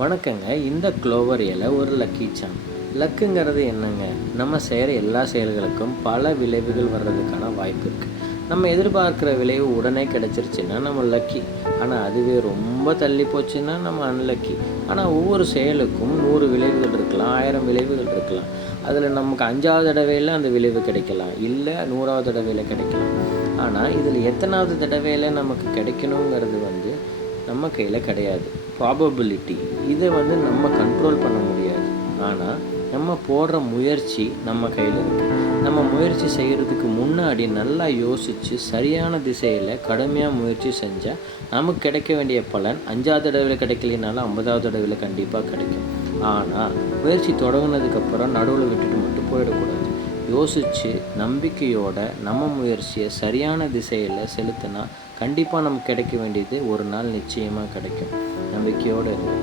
வணக்கங்க. இந்த க்ளோவர் இலை ஒரு லக்கி சார்ம். லக்குங்கிறது என்னங்க? நம்ம செய்கிற எல்லா செயல்களுக்கும் பல விளைவுகள் வர்றதுக்கான வாய்ப்பு இருக்குது. நம்ம எதிர்பார்க்குற விளைவு உடனே கிடச்சிருச்சுன்னா நம்ம லக்கி. ஆனால் அதுவே ரொம்ப தள்ளி போச்சுன்னா நம்ம அன்லக்கி. ஆனால் ஒவ்வொரு செயலுக்கும் 100 விளைவுகள் இருக்கலாம், 1000 விளைவுகள் இருக்கலாம். அதில் நமக்கு 5வது தடவையில் அந்த விளைவு கிடைக்கலாம், இல்லை 100வது தடவையில் கிடைக்கலாம். ஆனால் இதில் எத்தனாவது தடவையில் நமக்கு கிடைக்கணுங்கிறது நம்ம கையில் கிடையாது. ப்ராபபிலிட்டி இதை நம்ம கண்ட்ரோல் பண்ண முடியாது. ஆனால் நம்ம போடுற முயற்சி நம்ம கையில் இருக்குது. நம்ம முயற்சி செய்கிறதுக்கு முன்னாடி நல்லா யோசித்து சரியான திசையில் கடுமையாக முயற்சி செஞ்சால் நமக்கு கிடைக்க வேண்டிய பலன் 5வது தடவையில் கிடைக்கலனாலும் 50வது தடவையில் கண்டிப்பாக கிடைக்கும். ஆனால் முயற்சி தொடங்கினதுக்கப்புறம் நடுவில் விட்டுட்டு மட்டும் போயிடக்கூடாது. யோசித்து நம்பிக்கையோட நம்ம முயற்சியை சரியான திசையில் செலுத்தினா கண்டிப்பாக நமக்கு கிடைக்க வேண்டியது ஒரு நாள் நிச்சயமாக கிடைக்கும். நம்பிக்கையோடு இருங்க.